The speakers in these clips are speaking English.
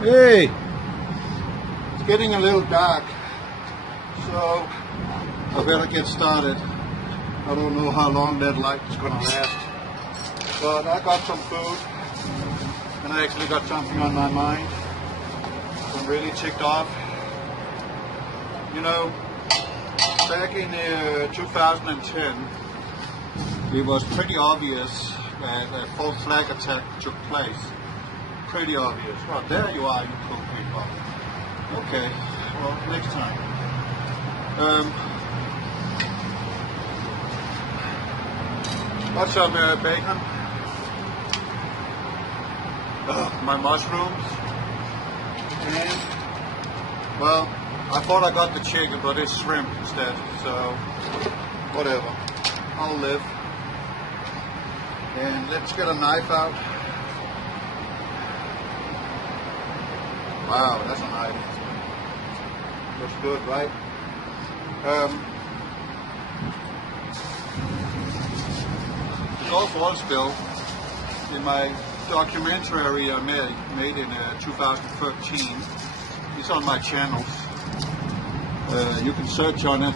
Hey, it's getting a little dark, so I better get started. I don't know how long that light is going to last, but I got some food, and I actually got something on my mind. I'm really ticked off. You know, back in 2010, it was pretty obvious that a false flag attack took place. Pretty obvious. Well, there you are, you cool people. Okay, well, next time. What's up, bacon? My mushrooms. And, well, I thought I got the chicken, but it's shrimp instead, so whatever. I'll live. And let's get a knife out. Wow, that's a knife. Looks good, right? The Gulf oil spill, in my documentary I made in 2013, it's on my channels. You can search on it.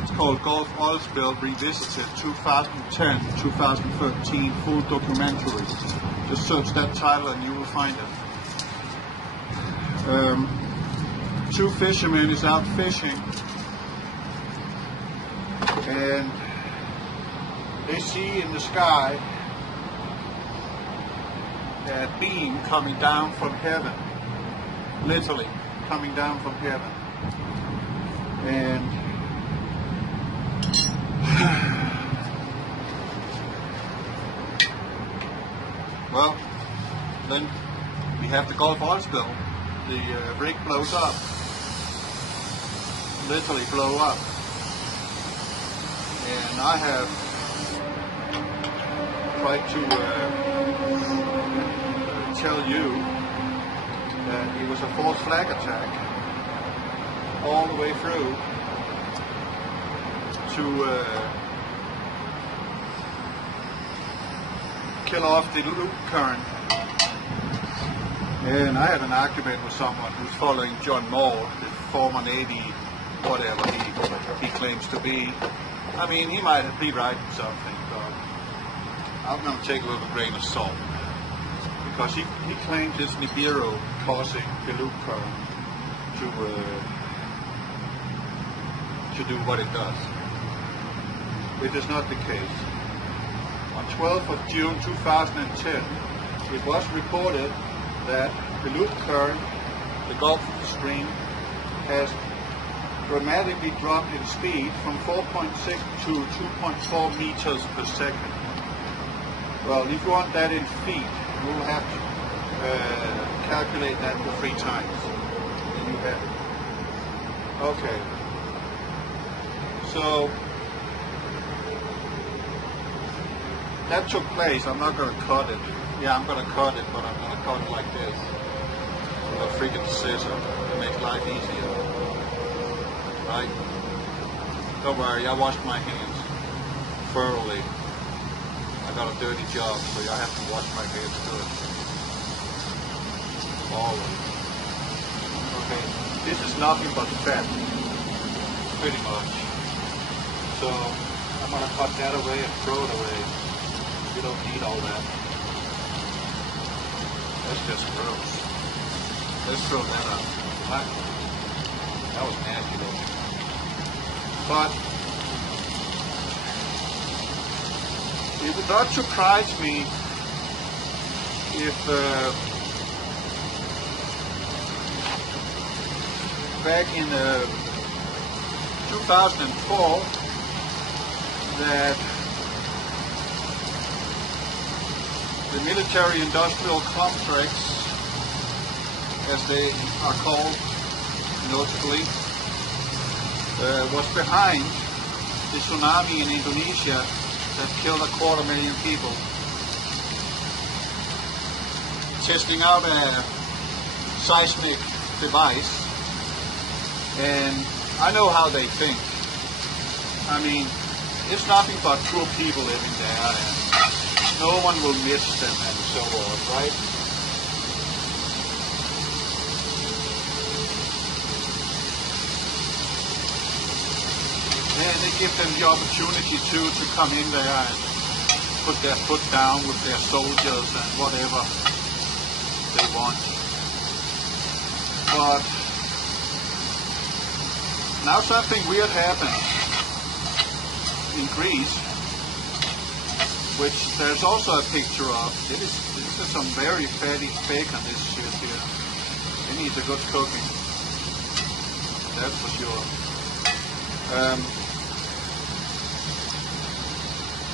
It's called Gulf Oil Spill Revisited 2010-2013 full documentary. Just search that title and you will find it. Two fishermen is out fishing, and they see in the sky a beam coming down from heaven, literally coming down from heaven. And well, then we have the Gulf oil spill. The rig blows up, literally blow up, and I have tried to tell you that it was a false flag attack all the way through to kill off the loop current. And I had an argument with someone who's following John Moore, the former Navy, whatever he claims to be. I mean, he might be right in something, but I'm going to take it with a grain of salt. Because he claims it's Nibiru causing the loop current to do what it does. It is not the case. On 12th of June 2010, it was reported that the loop current, the Gulf Stream, has dramatically dropped in speed from 4.6 to 2.4 meters per second. Well, if you want that in feet, you will have to calculate that for 3 times. And you have it. Okay. So that took place. I'm not going to cut it. Yeah, I'm going to cut it, but I'm going to cut it like this. With a freaking scissor to make life easier. Right? Don't worry, I washed my hands thoroughly. I got a dirty job, so I have to wash my hands good. Always. Okay, this is nothing but fat. Pretty much. So, I'm going to cut that away and throw it away. You don't need all that. That's just gross. Let's throw that out. That was nasty though. But it would not surprise me if back in 2004 that the military-industrial complex, as they are called, notably, was behind the tsunami in Indonesia that killed 250,000 people, testing out a seismic device. And I know how they think. I mean, it's nothing but poor people living there, and no one will miss them and so on, right? give them the opportunity to come in there and put their foot down with their soldiers and whatever they want. But now something weird happened in Greece, which there's also a picture of. This is some very fatty steak on this shit here. It needs a good cooking, that's for sure.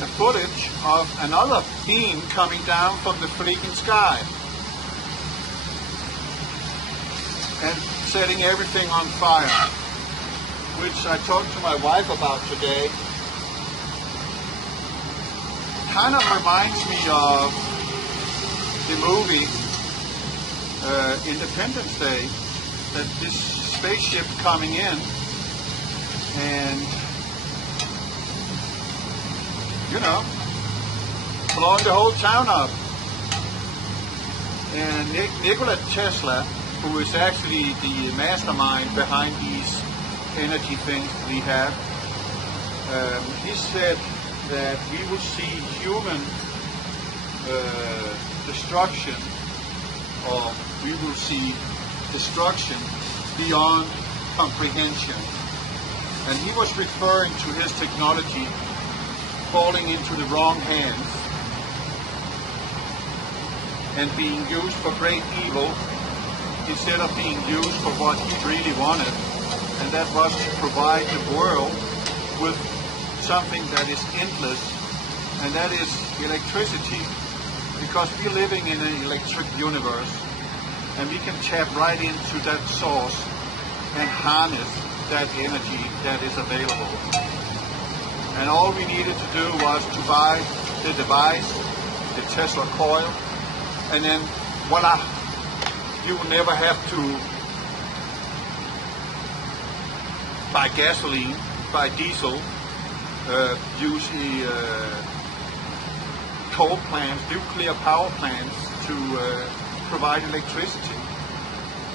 A footage of another beam coming down from the freaking sky and setting everything on fire, which I talked to my wife about today. Kind of reminds me of the movie Independence Day, that this spaceship coming in and, you know, blowing the whole town up. And Nikola Tesla, who is actually the mastermind behind these energy things we have, he said that we will see human destruction, or we will see destruction beyond comprehension. And he was referring to his technology falling into the wrong hands and being used for great evil instead of being used for what he really wanted, and that was to provide the world with something that is endless, and that is electricity, because we're living in an electric universe and we can tap right into that source and harness that energy that is available. And all we needed to do was to buy the device, the Tesla coil, and then voila, you will never have to buy gasoline, buy diesel, use the coal plants, nuclear power plants to provide electricity.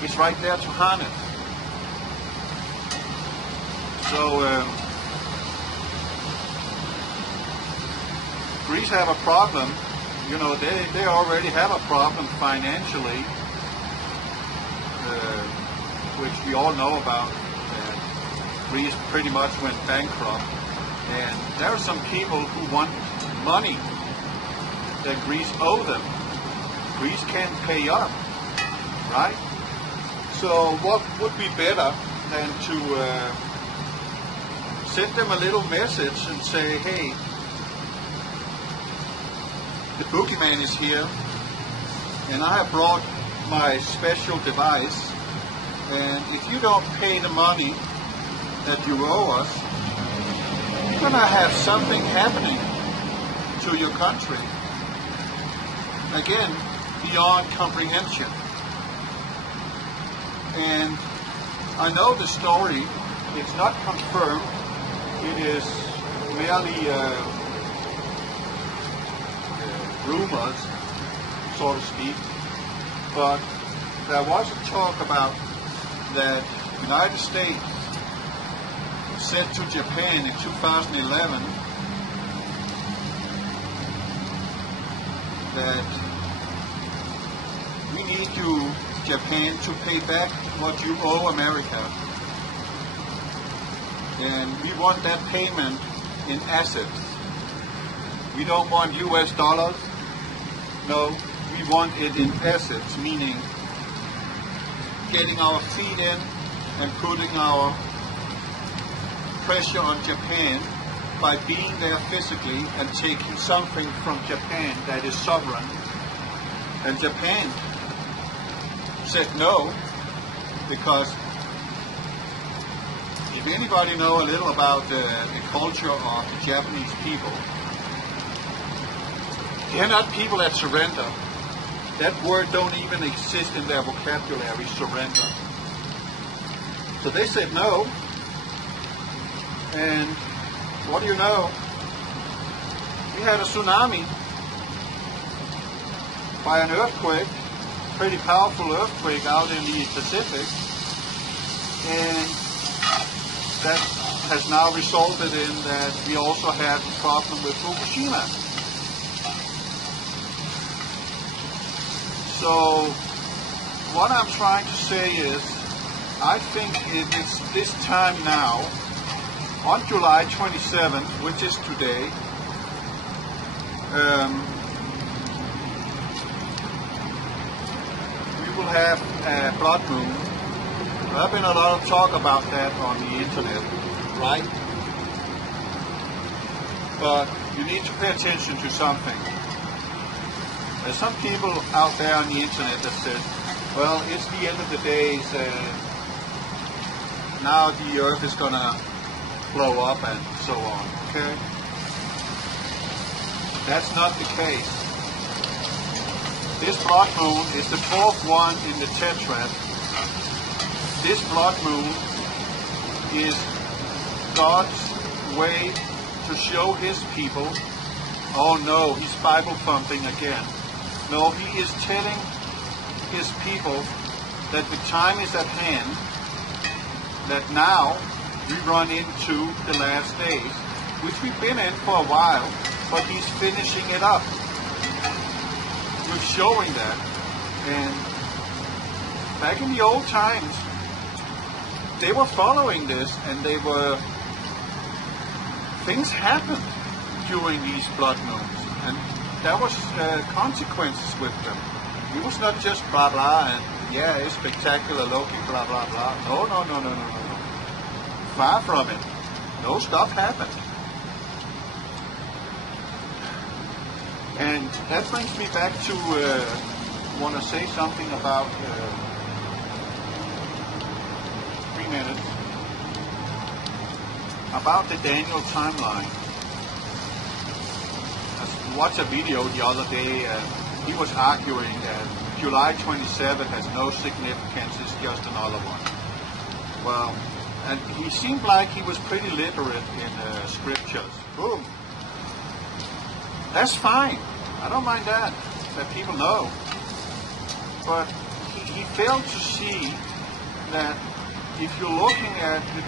It's right there to harness. So Greece have a problem. You know, they already have a problem financially, which we all know about. Greece pretty much went bankrupt, and there are some people who want money that Greece owe them. Greece can't pay up, right? So what would be better than to send them a little message and say, hey, the boogeyman is here, and I have brought my special device, and if you don't pay the money that you owe us, you're going to have something happening to your country. Again, beyond comprehension. And I know the story, it's not confirmed, it is merely rumors, so to speak, but there was a talk about that United States said to Japan in 2011 that we need you, Japan, to pay back what you owe America. And we want that payment in assets. We don't want US dollars. No, we want it in assets, meaning getting our feet in and putting our pressure on Japan by being there physically and taking something from Japan that is sovereign. And Japan said no, because if anybody know a little about the culture of the Japanese people, they're not people that surrender. That word don't even exist in their vocabulary, surrender. So they said no, and what do you know? We had a tsunami by an earthquake, pretty powerful earthquake out in the Pacific, and that has now resulted in that we also have a problem with Fukushima. So what I'm trying to say is, I think it's this time now, on July 27th, which is today, we will have a blood moon. There have been a lot of talk about that on the internet, right? But you need to pay attention to something. There's some people out there on the internet that says, well, it's the end of the days, now the earth is going to blow up and so on, okay? That's not the case. This blood moon is the fourth one in the tetrad. This blood moon is God's way to show his people, oh no, he's Bible thumping again. No, he is telling his people that the time is at hand, that now we run into the last days, which we've been in for a while, but he's finishing it up. We're showing that. And back in the old times, they were following this, and things happened during these blood moons, and there was consequences with them. It was not just blah blah and yeah, it's spectacular Loki, blah blah blah. No. Far from it. No stuff happened. And that brings me back to want to say something about 3 minutes about the Daniel timeline. I watched a video the other day. He was arguing that July 27th has no significance, it's just another one. Well, and he seemed like he was pretty literate in scriptures. Boom. That's fine. I don't mind that people know. But he failed to see that if you're looking at the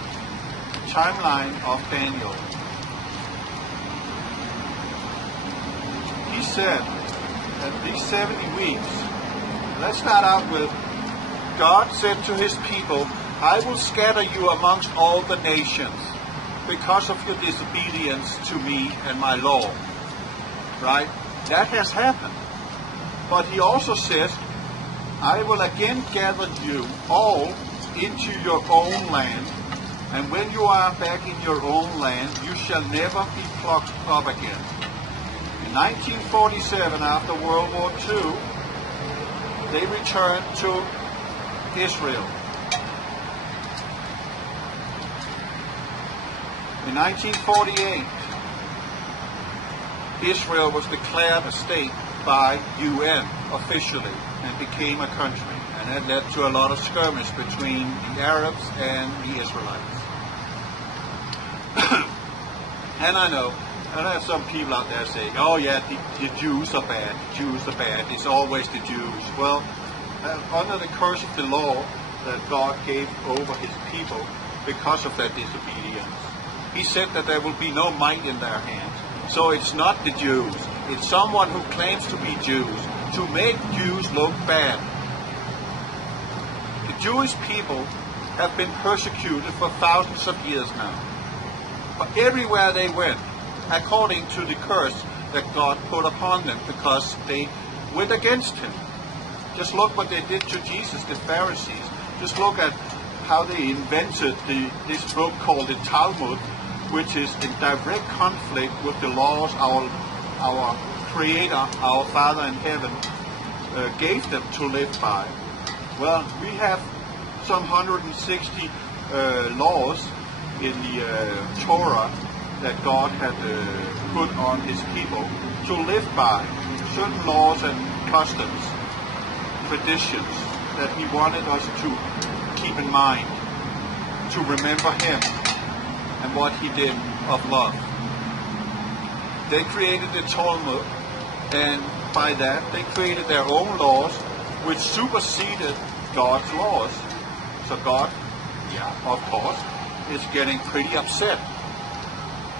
timeline of Daniel, he said that these 70 weeks, let's start out with, God said to his people, I will scatter you amongst all the nations because of your disobedience to me and my law. Right? That has happened. But he also says, I will again gather you all into your own land, and when you are back in your own land, you shall never be plucked up again. In 1947, after World War II, they returned to Israel. In 1948, Israel was declared a state by UN officially and became a country. And that led to a lot of skirmish between the Arabs and the Israelites. And I know, and I have some people out there saying, oh yeah, the Jews are bad, it's always the Jews. Well, under the curse of the law that God gave over his people because of their disobedience, he said that there will be no might in their hands. So it's not the Jews. It's someone who claims to be Jews, to make Jews look bad. The Jewish people have been persecuted for thousands of years now. But everywhere they went, according to the curse that God put upon them, because they went against him. Just look what they did to Jesus, the Pharisees. Just look at how they invented this book called the Talmud, which is in direct conflict with the laws our Creator, our Father in heaven, gave them to live by. Well, we have some 160 laws in the Torah that God had put on his people to live by. Certain laws and customs, traditions that he wanted us to keep in mind, to remember him and what he did of love. They created the Talmud, and by that they created their own laws which superseded God's laws. So God, yeah, of course, is getting pretty upset.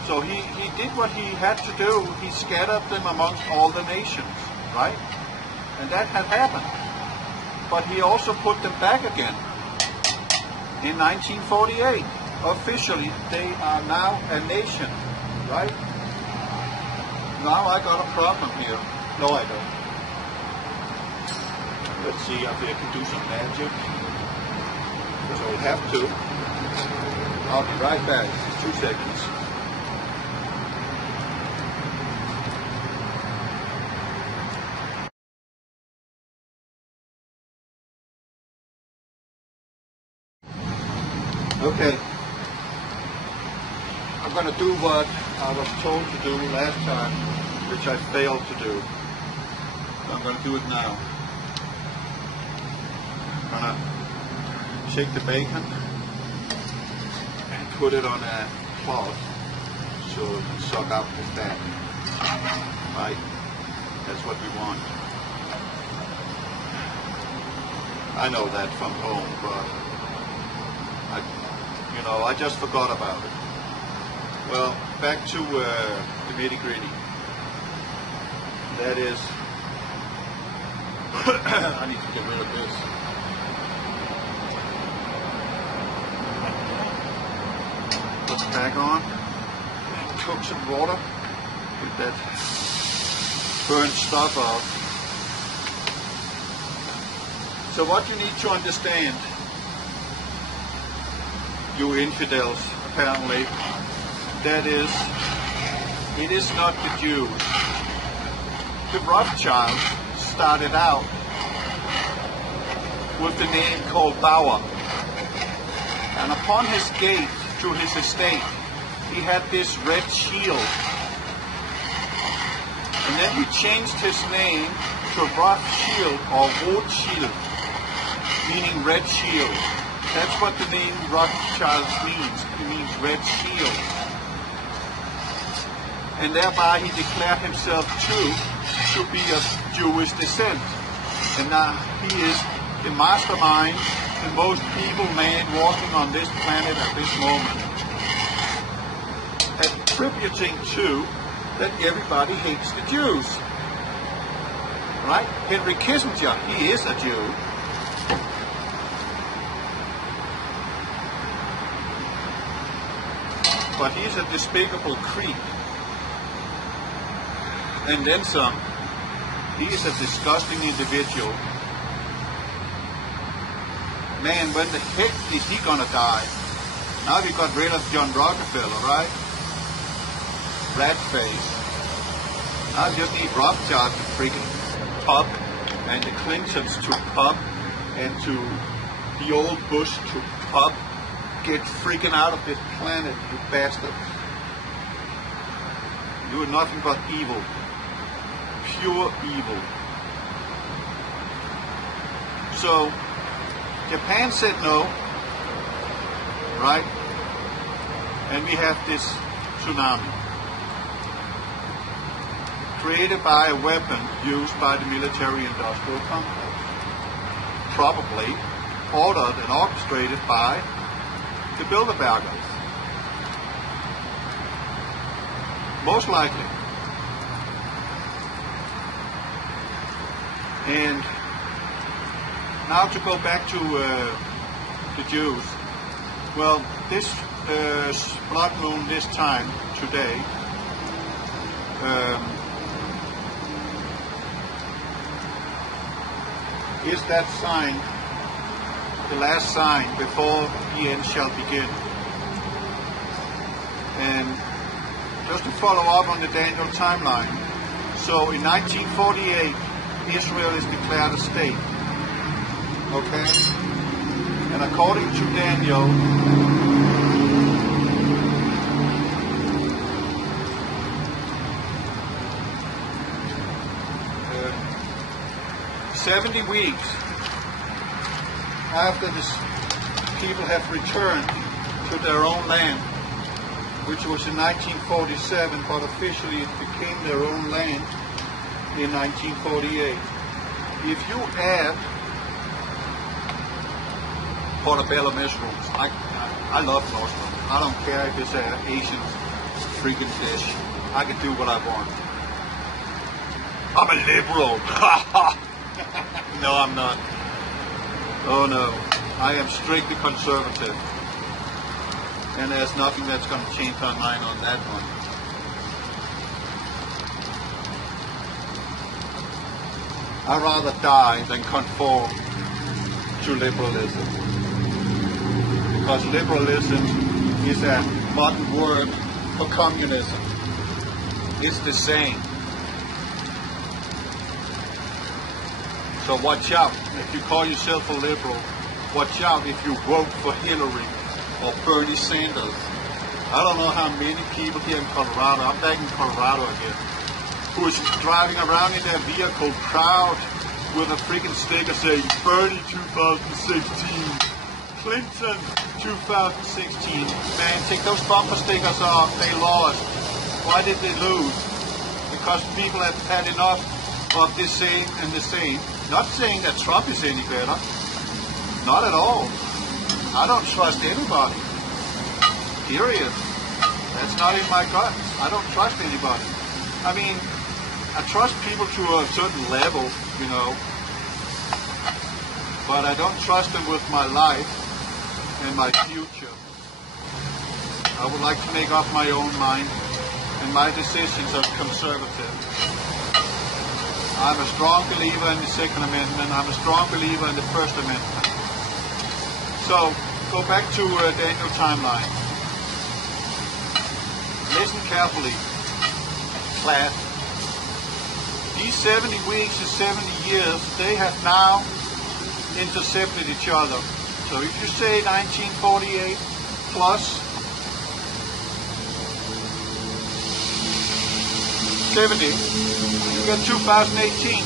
So he did what he had to do. He scattered them amongst all the nations, right? And that had happened. But he also put them back again in 1948. Officially, they are now a nation, right? Now I got a problem here. No, I don't. Let's see if I can do some magic. So we have to. I'll be right back. 2 seconds. Okay. I'm going to do what I was told to do last time, which I failed to do. So I'm going to do it now. I'm going to shake the bacon and put it on a cloth so it can suck out the fat. Right? That's what we want. I know that from home, but I just forgot about it. Well, back to the nitty-gritty. That is, I need to get rid of this. Put the pack on, and cook some water, get that burnt stuff out. So what you need to understand, you infidels, apparently, that is, it is not the Jews. The Rothschild started out with the name called Bauer. And upon his gate to his estate, he had this red shield. And then he changed his name to Rothschild or Rothschild, meaning red shield. That's what the name Rothschild means. It means red shield. And thereby he declared himself too to be of Jewish descent. And now he is the mastermind, the most evil man walking on this planet at this moment. Attributing to that everybody hates the Jews. Right? Henry Kissinger, he is a Jew. But he's a despicable creep. And then some. He is a disgusting individual. Man, when the heck is he gonna die? Now we got rid of John Rockefeller, right? Rat face. I just need Rothschild to freaking pop, and the Clintons to pop, and to the old Bush to pop. Get freaking out of this planet, you bastards. You are nothing but evil. Pure evil. So, Japan said no, right? And we have this tsunami. Created by a weapon used by the military-industrial complex. Probably ordered and orchestrated by the Bilderbergers. Most likely. And now to go back to the Jews. Well, this blood moon this time, today, is that sign, the last sign before the end shall begin. And just to follow up on the Daniel timeline, so in 1948, Israel is declared a state. Okay? And according to Daniel, 70 weeks after the people have returned to their own land, which was in 1947, but officially it became their own land in 1948. If you add portobello mushrooms, I I love Muslim. I don't care if it's an Asian freaking dish. I can do what I want. I'm a liberal. No, I'm not. Oh no. I am strictly conservative. And there's nothing that's going to change my mind on that one. I'd rather die than conform to liberalism. Because liberalism is a modern word for communism. It's the same. So watch out. If you call yourself a liberal, watch out if you vote for Hillary or Bernie Sanders. I don't know how many people here in Colorado, I'm back in Colorado again, who is driving around in their vehicle proud with a freaking sticker saying Bernie 2016, Clinton 2016. Man, take those bumper stickers off. They lost. Why did they lose? Because people have had enough of the same and the same. Not saying that Trump is any better. Not at all. I don't trust anybody. Period. That's not in my guts. I don't trust anybody. I mean, I trust people to a certain level, you know, but I don't trust them with my life and my future. I would like to make up my own mind, and my decisions are conservative. I'm a strong believer in the Second Amendment. I'm a strong believer in the First Amendment. So, go back to Daniel timeline. Listen carefully, class. These 70 weeks and 70 years, they have now intercepted each other. So if you say 1948 plus 70, you get 2018.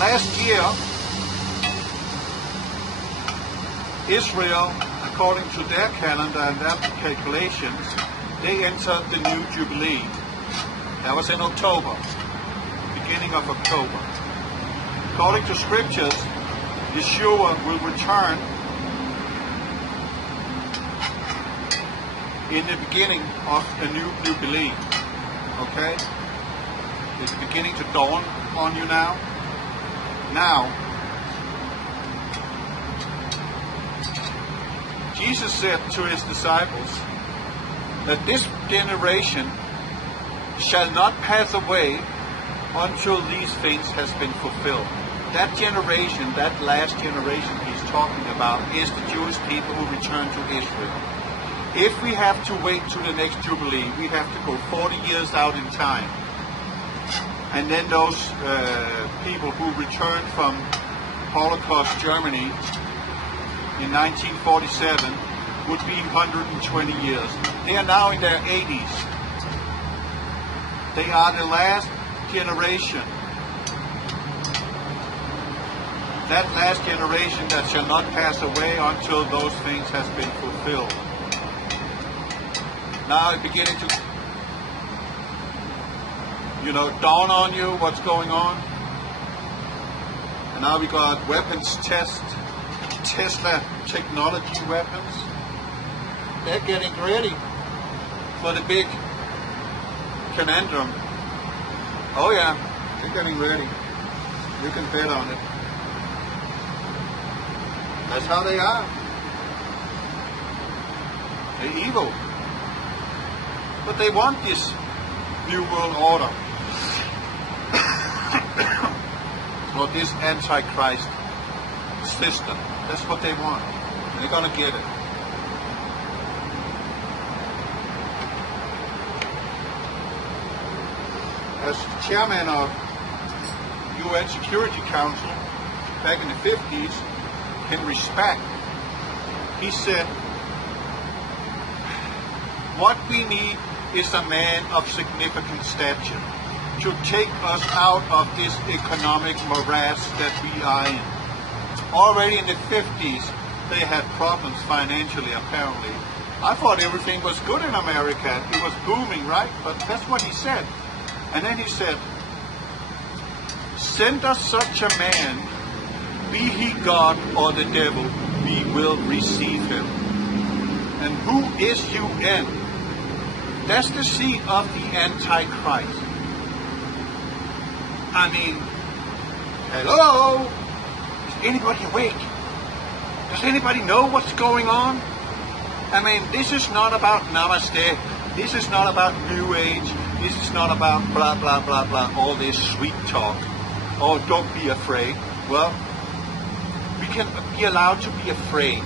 Last year, Israel, according to their calendar and their calculations, they entered the new Jubilee. That was in October, beginning of October. According to scriptures, Yeshua will return in the beginning of a new Jubilee. Okay? It's beginning to dawn on you now. Now, Jesus said to his disciples that this generation shall not pass away until these things has been fulfilled. That generation, that last generation he's talking about, is the Jewish people who return to Israel. If we have to wait to the next Jubilee, we have to go 40 years out in time. And then those people who returned from Holocaust Germany in 1947 would be 120 years. They are now in their 80s. They are the last generation. That last generation that shall not pass away until those things has been fulfilled. Now it's beginning to, dawn on you what's going on. And now we got weapons Tesla technology weapons. They're getting ready for the big conundrum. Oh yeah, they're getting ready. You can bet on it. That's how they are. They're evil. But they want this new world order. Or this antichrist system. That's what they want. And they're going to get it. As chairman of UN Security Council back in the 50s, Henry Spack, he said, what we need is a man of significant stature to take us out of this economic morass that we are in. Already in the 50s, they had problems financially, apparently. I thought everything was good in America. It was booming, right? But that's what he said. And then he said, send us such a man, be he God or the devil, we will receive him. And who is UN? That's the seat of the Antichrist. I mean, hello? Is anybody awake? Does anybody know what's going on? I mean, this is not about namaste. This is not about New Age. This is not about blah, blah, blah, blah, all this sweet talk. Oh, don't be afraid. Well, we can be allowed to be afraid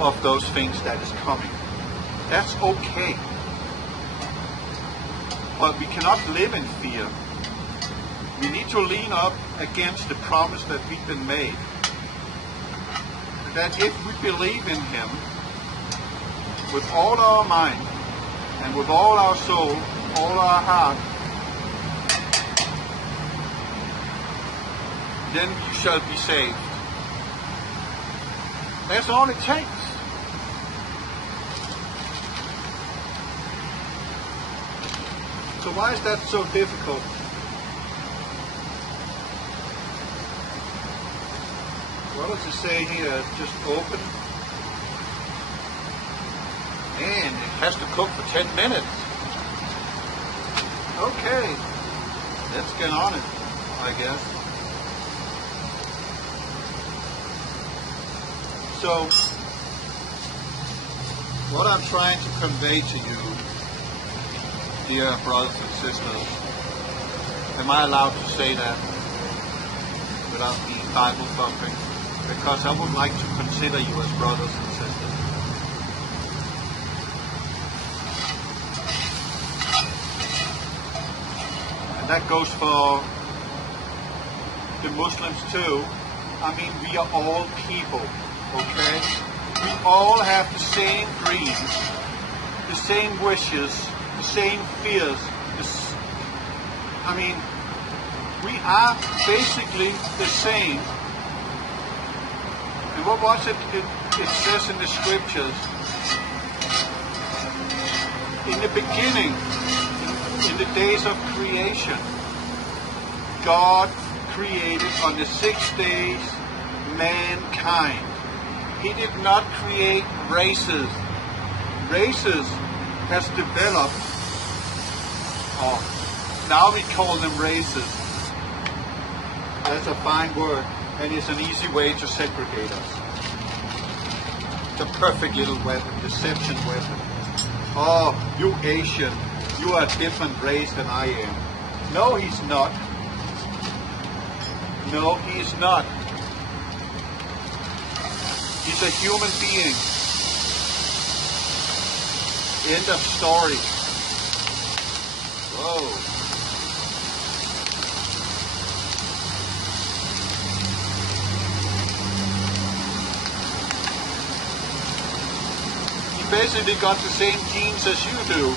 of those things that is coming. That's okay. But we cannot live in fear. We need to lean up against the promise that we've been made. That if we believe in him with all our mind and with all our soul, all our heart, then you shall be saved. That's all it takes. So why is that so difficult? What does it say here? Just open. And it has to cook for 10 minutes. Okay. Let's get on it, I guess. So, what I'm trying to convey to you, dear brothers and sisters, am I allowed to say that without being Bible thumping? Because I would like to consider you as brothers and sisters. And that goes for the Muslims too. I mean, we are all people, okay? We all have the same dreams, the same wishes, the same fears. I mean, we are basically the same. And what was it? It says in the scriptures, in the beginning, in the days of creation, God created on the 6 days mankind. He did not create races. Races has developed, now we call them races. That's a fine word. And it's an easy way to segregate us. It's a perfect little weapon, deception weapon. Oh, you Asian, you are a different race than I am. No, he's not. No, he's not. He's a human being. End of story. Whoa. Basically got the same genes as you do.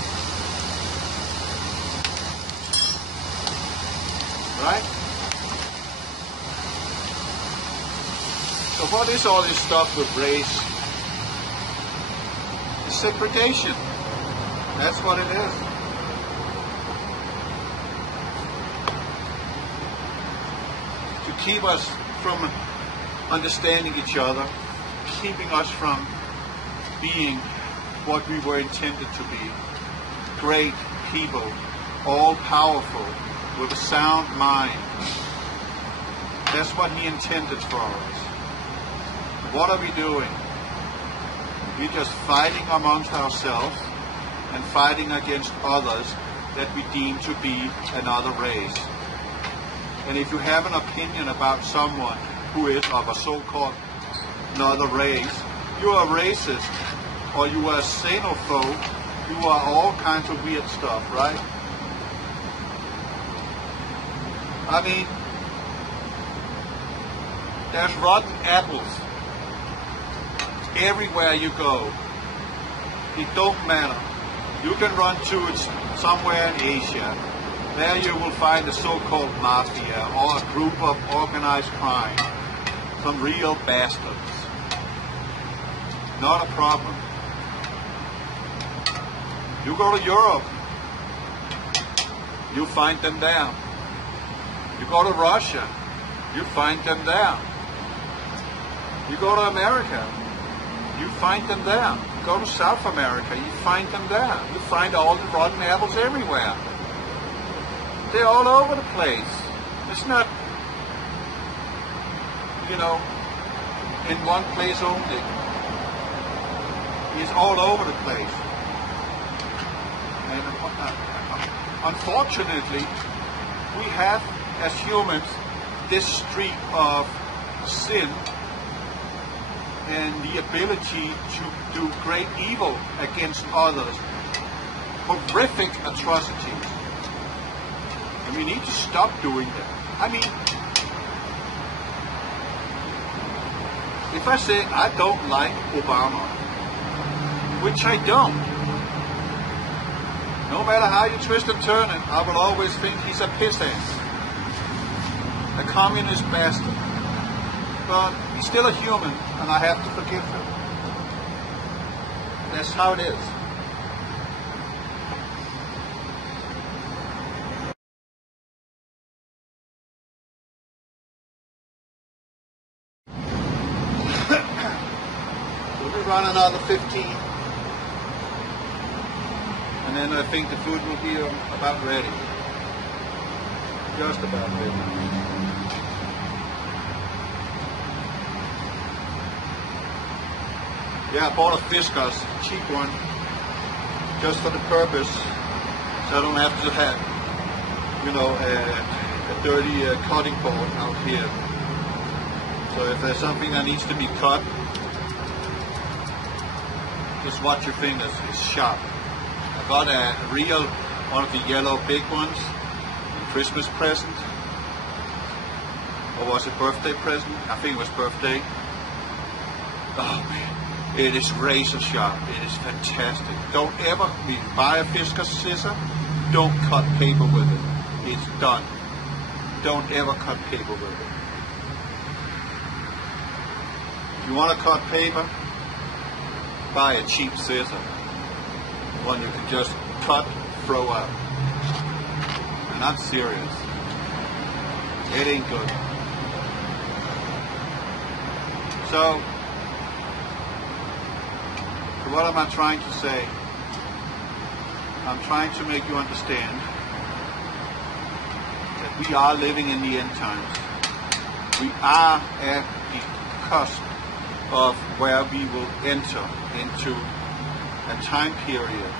Right? So what is all this stuff with race? It's segregation. That's what it is. To keep us from understanding each other, keeping us from being what we were intended to be. Great people, all powerful, with a sound mind. That's what he intended for us. What are we doing? We're just fighting amongst ourselves and fighting against others that we deem to be another race. And if you have an opinion about someone who is of a so-called another race, you are racist. Or you are xenophobe, you are all kinds of weird stuff, right? I mean, there's rotten apples everywhere you go. It don't matter. You can run to it somewhere in Asia. There you will find a so-called mafia or a group of organized crime. Some real bastards. Not a problem. You go to Europe, you find them there. You go to Russia, you find them there. You go to America, you find them there. You go to South America, you find them there. You find all the rotten apples everywhere. They're all over the place. It's not, you know, in one place only. It's all over the place. And unfortunately, we have, as humans, this streak of sin and the ability to do great evil against others, horrific atrocities. And we need to stop doing that. I mean, if I say I don't like Obama, which I don't, no matter how you twist and turn it, I will always think he's a piss-ass, a communist bastard. But he's still a human, and I have to forgive him. That's how it is. We'll run another 15. And then I think the food will be about ready. Just about ready. Yeah, I bought a Fiskas, cheap one, just for the purpose, so I don't have to have, you know, a dirty cutting board out here. So if there's something that needs to be cut, just watch your fingers, it's sharp. I got a real, one of the yellow big ones, a Christmas present, or was it birthday present? I think it was birthday. Oh man. It is razor sharp. It is fantastic. Don't ever buy a Fiskas scissor. Don't cut paper with it. It's done. Don't ever cut paper with it. If you want to cut paper, buy a cheap scissor. One you can just cut, throw out. And I'm serious. It ain't good. So, what am I trying to say? I'm trying to make you understand that we are living in the end times. We are at the cusp of where we will enter into a time period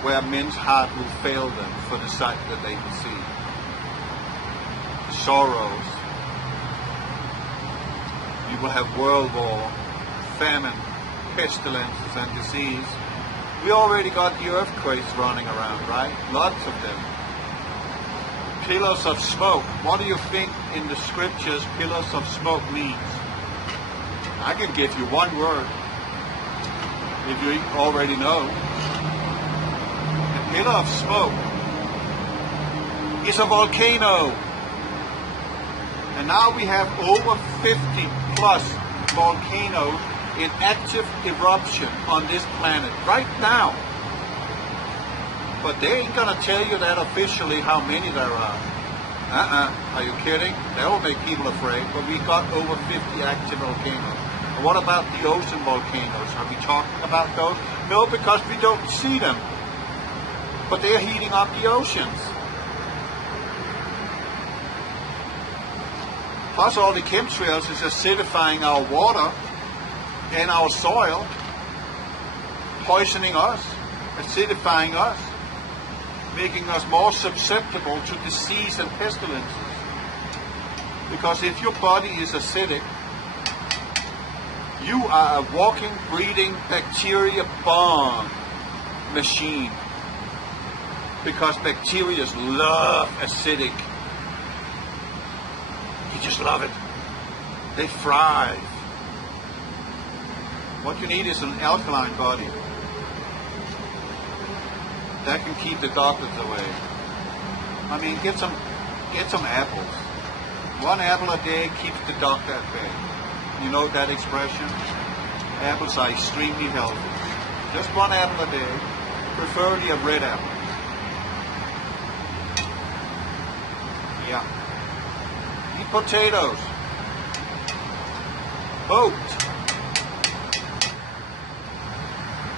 where men's heart will fail them for the sight that they can see. Sorrows. We will have world war, famine, pestilences and disease. We already got the earthquakes running around, right? Lots of them. Pillars of smoke. What do you think in the scriptures pillars of smoke means? I can give you one word, if you already know. A pillar of smoke is a volcano. And now we have over 50 plus volcanoes in active eruption on this planet right now. But they ain't gonna tell you that officially how many there are. Are you kidding? That will make people afraid. But we got over 50 active volcanoes. And what about the ocean volcanoes? Are we talking about those? No, because we don't see them. But they're heating up the oceans. Plus all the chemtrails is acidifying our water and our soil, poisoning us, acidifying us, making us more susceptible to disease and pestilences. Because if your body is acidic, you are a walking, breathing bacteria bomb machine. Because bacteria love acidic. You just love it. They thrive. What you need is an alkaline body that can keep the doctors away. I mean, get some apples. One apple a day keeps the doctor at bay. You know that expression? Apples are extremely healthy. Just one apple a day, preferably a red apple. Yeah. Eat potatoes. cloaked.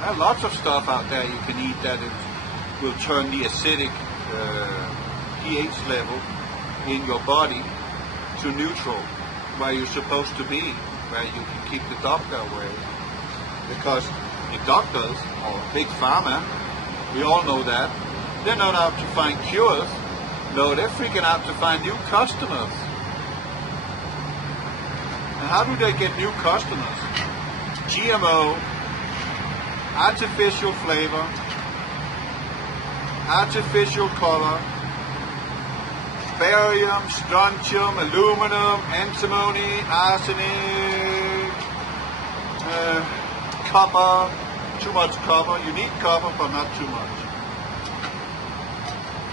There are lots of stuff out there you can eat that will turn the acidic pH level in your body to neutral, where you're supposed to be, where you can keep the doctor away. Because the doctors, or big pharma, we all know that, they're not out to find cures. No, they're freaking out to find new customers. And how do they get new customers? GMO, artificial flavor, artificial color, barium, strontium, aluminum, antimony, arsenic, copper, too much copper. You need copper, but not too much.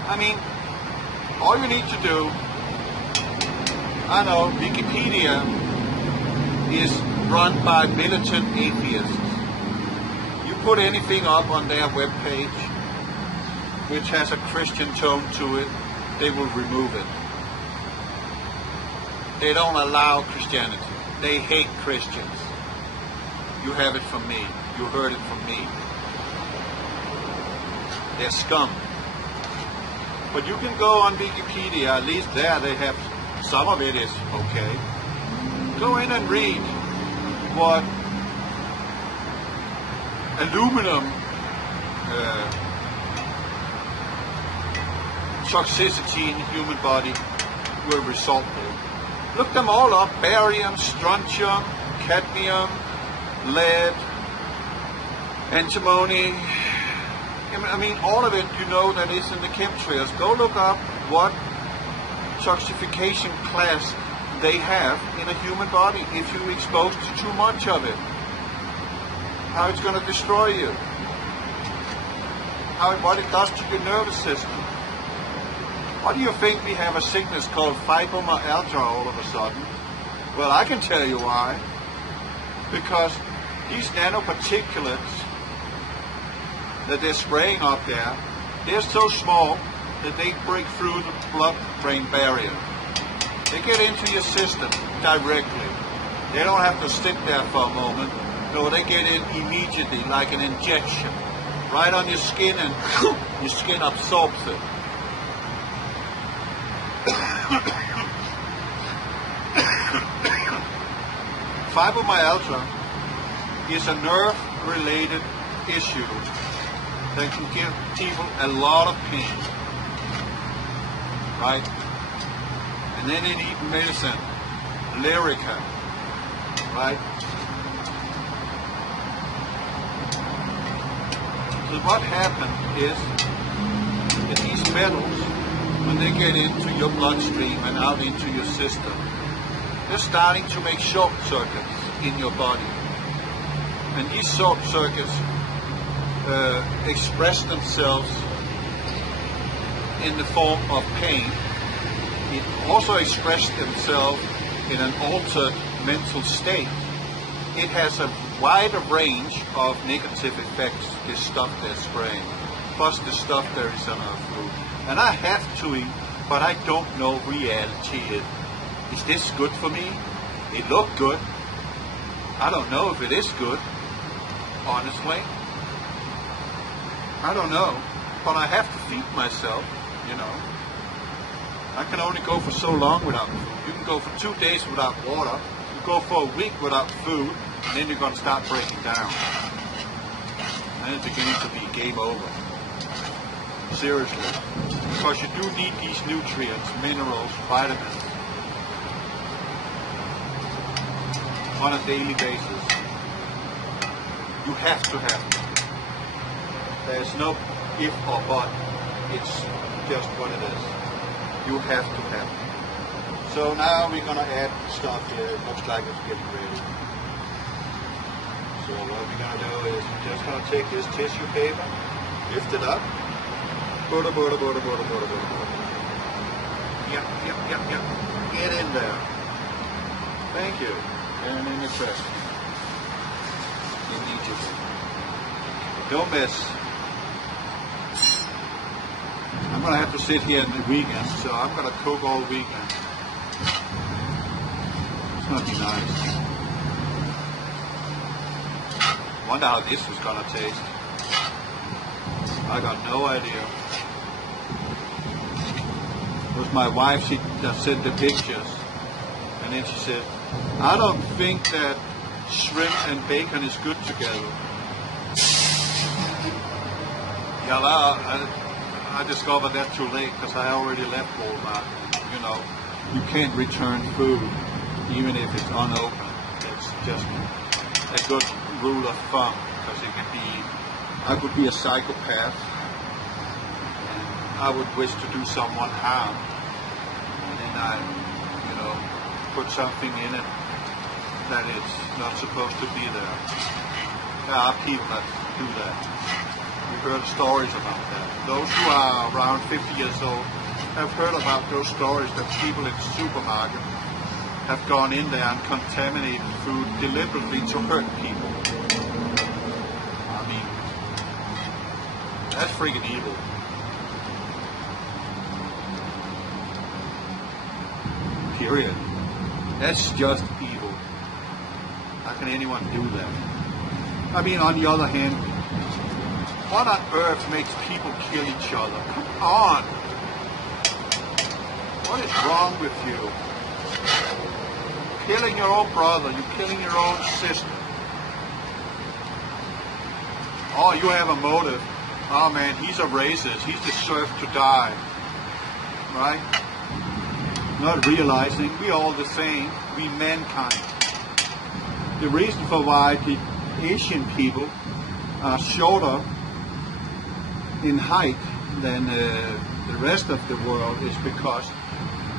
I mean, all you need to do, I know, Wikipedia is run by militant atheists. You put anything up on their webpage which has a Christian tone to it, they will remove it. They don't allow Christianity. They hate Christians. You have it from me. You heard it from me. They're scum. But you can go on Wikipedia, at least there they have, some of it is okay. Go in and read what aluminum toxicity in the human body will result in. Look them all up: barium, strontium, cadmium, lead, antimony. I mean, all of it, you know, that is in the chemtrails. Go look up what toxification class they have in a human body if you're exposed to too much of it. How it's going to destroy you. What it does to your nervous system. Why do you think we have a sickness called fibromyalgia all of a sudden? Well, I can tell you why. Because these nanoparticulates that they're spraying up there, they're so small that they break through the blood-brain barrier. They get into your system directly. They don't have to sit there for a moment. No, they get in immediately, like an injection, right on your skin, and your skin absorbs it. Fibromyalgia is a nerve-related issue that can give people a lot of pain, right? And then they need medicine, Lyrica, right? So what happens is that these metals, when they get into your bloodstream and out into your system, they're starting to make short circuits in your body. And these short circuits express themselves in the form of pain. It also expresses themselves in an altered mental state. It has a wider range of negative effects, this stuff they're spraying, plus the stuff there is on our food. And I have to eat, but I don't know reality. Is this good for me? It looked good. I don't know if it is good, honestly. I don't know, but I have to feed myself, you know. I can only go for so long without food. You can go for 2 days without water. You go for a week without food, and then you're going to start breaking down. And it's beginning to be game over. Seriously. Because you do need these nutrients, minerals, vitamins on a daily basis. You have to have them. There's no if or but. It's just what it is. You have to have it. So now we're going to add stuff here. It looks like it's getting ready. So what we're going to do is we're just going to take this tissue paper, lift it up. Yep. Get in there. Thank you. And in the chest. Immediately. Don't miss. I'm going to have to sit here in the weekend, so I'm going to cook all weekend. It's going to be nice. Wonder how this was gonna taste. I got no idea. It was my wife, she just sent the pictures. And then she said, I don't think that shrimp and bacon is good together. Yeah, well, I discovered that too late because I already left Walmart. You know, you can't return food even if it's unopened. It's just a good rule of thumb because I could be a psychopath and I would wish to do someone harm, and then I, you know, put something in it that it's not supposed to be there. There are people that do that. We've heard stories about that. Those who are around 50 years old have heard about those stories that people in the supermarket have gone in there and contaminated food deliberately to hurt people. I mean, that's freaking evil. Period. That's just evil. How can anyone do that? I mean, on the other hand, what on earth makes people kill each other? Come on! What is wrong with you? Killing your own brother, you're killing your own sister. Oh, you have a motive. Oh man, he's a racist. He deserves to die. Right? Not realizing we're all the same. We mankind. The reason for why the Asian people are shorter in height than the rest of the world is because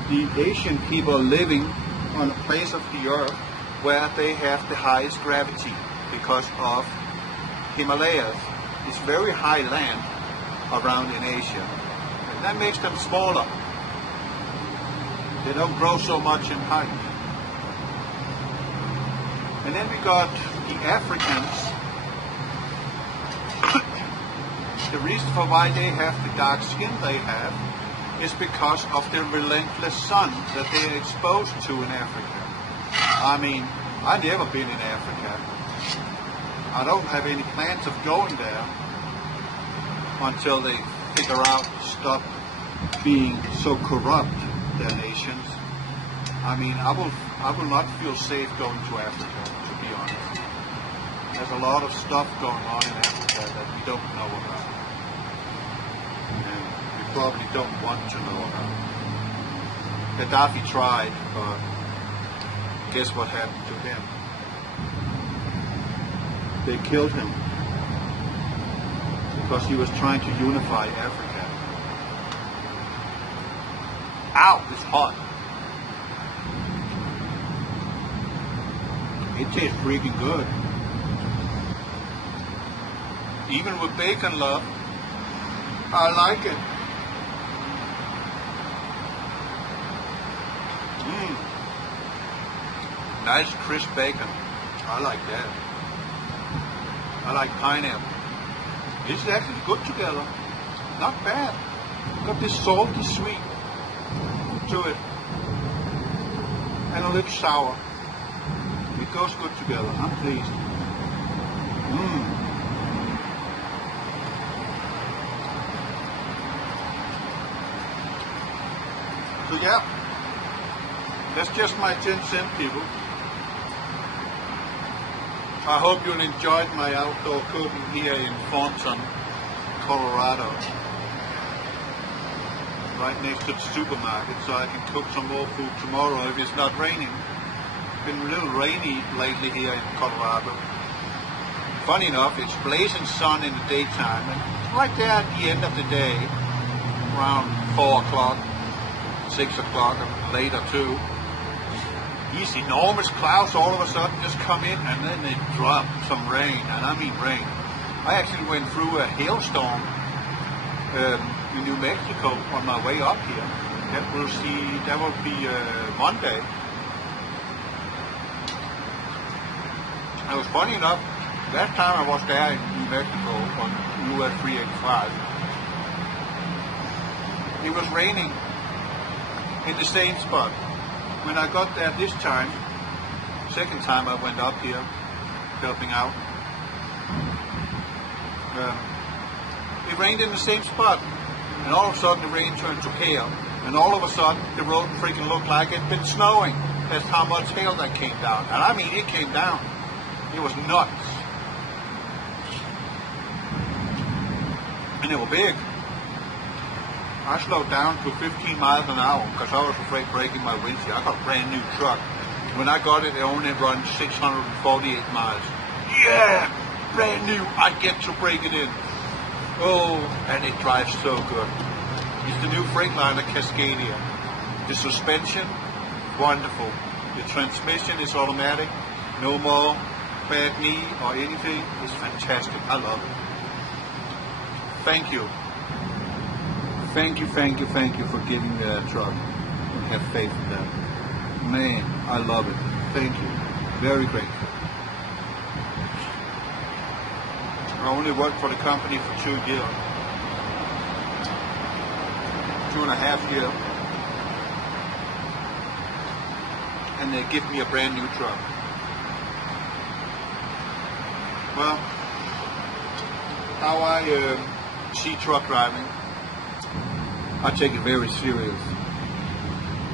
the Asian people are living on a place of the earth where they have the highest gravity because of Himalayas. It's very high land around in Asia. And that makes them smaller. They don't grow so much in height. And then we got the Africans. The reason for why they have the dark skin they have is because of the relentless sun that they are exposed to in Africa. I mean, I've never been in Africa. I don't have any plans of going there until they figure out to stop being so corrupt, their nations. I mean, I will not feel safe going to Africa, to be honest. There's a lot of stuff going on in Africa that we don't know about. And we probably don't want to know about. Gaddafi tried, but guess what happened to him? They killed him because he was trying to unify Africa. Ow, it's hot. It tastes freaking good. Even with bacon, love, I like it. Nice crisp bacon. I like that. I like pineapple. This is actually good together. Not bad. Got this salty sweet to it. And a little sour. It goes good together. I'm pleased. So yeah, that's just my 10-cent, people. I hope you enjoyed my outdoor cooking here in Thornton, Colorado. Right next to the supermarket, so I can cook some more food tomorrow if it's not raining. It's been a little rainy lately here in Colorado. Funny enough, it's blazing sun in the daytime, and right there at the end of the day, around 4 o'clock, 6 o'clock, or later too, these enormous clouds all of a sudden just come in and then they drop some rain, and I mean rain. I actually went through a hailstorm in New Mexico on my way up here. That will be Monday. It was funny enough, last time I was there in New Mexico on US 385, it was raining in the same spot. When I got there this time, second time I went up here helping out, It rained in the same spot, and all of a sudden the rain turned to hail, and all of a sudden the road freaking looked like it'd been snowing. That's how much hail that came down. And I mean, it came down. It was nuts. And they were big. I slowed down to 15 miles an hour because I was afraid breaking my windshield. I got a brand new truck. When I got it, it only run 648 miles. Yeah, brand new. I get to break it in. Oh, and it drives so good. It's the new Freightliner Cascadia. The suspension, wonderful. The transmission is automatic. No more bad knee or anything. It's fantastic. I love it. Thank you. Thank you, thank you, thank you for giving me that truck. And have faith in that. Man, I love it. Thank you. Very grateful. I only worked for the company for 2 years. 2.5 years. And they give me a brand new truck. Well, how I see truck driving, I take it very serious.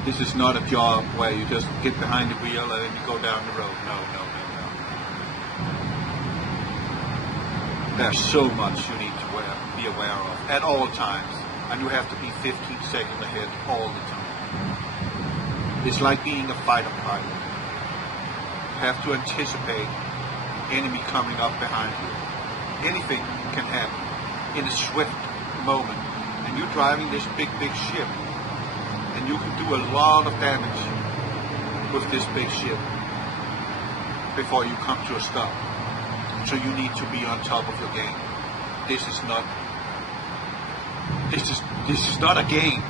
This is not a job where you just get behind the wheel and then you go down the road. No, no, no, no. There's so much you need to be aware of at all times. And you have to be 15 seconds ahead all the time. It's like being a fighter pilot. You have to anticipate enemy coming up behind you. Anything can happen in a swift moment. And you're driving this big ship. And you can do a lot of damage with this big ship before you come to a stop. So you need to be on top of your game. This is not a game,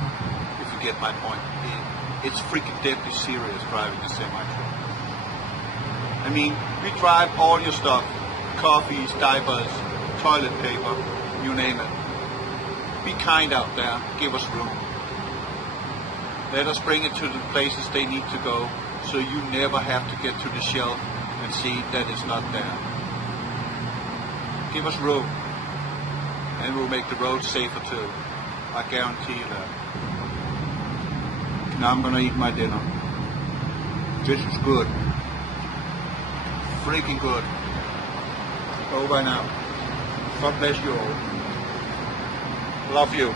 if you get my point. It's freaking deadly serious driving a semi-truck. I mean, we drive all your stuff, coffees, diapers, toilet paper, you name it. Be kind out there, give us room. Let us bring it to the places they need to go, so you never have to get to the shelf and see that it's not there. Give us room, and we'll make the roads safer too. I guarantee you that. Now I'm gonna eat my dinner. This is good. Freaking good. Over now. God bless you all. Love you.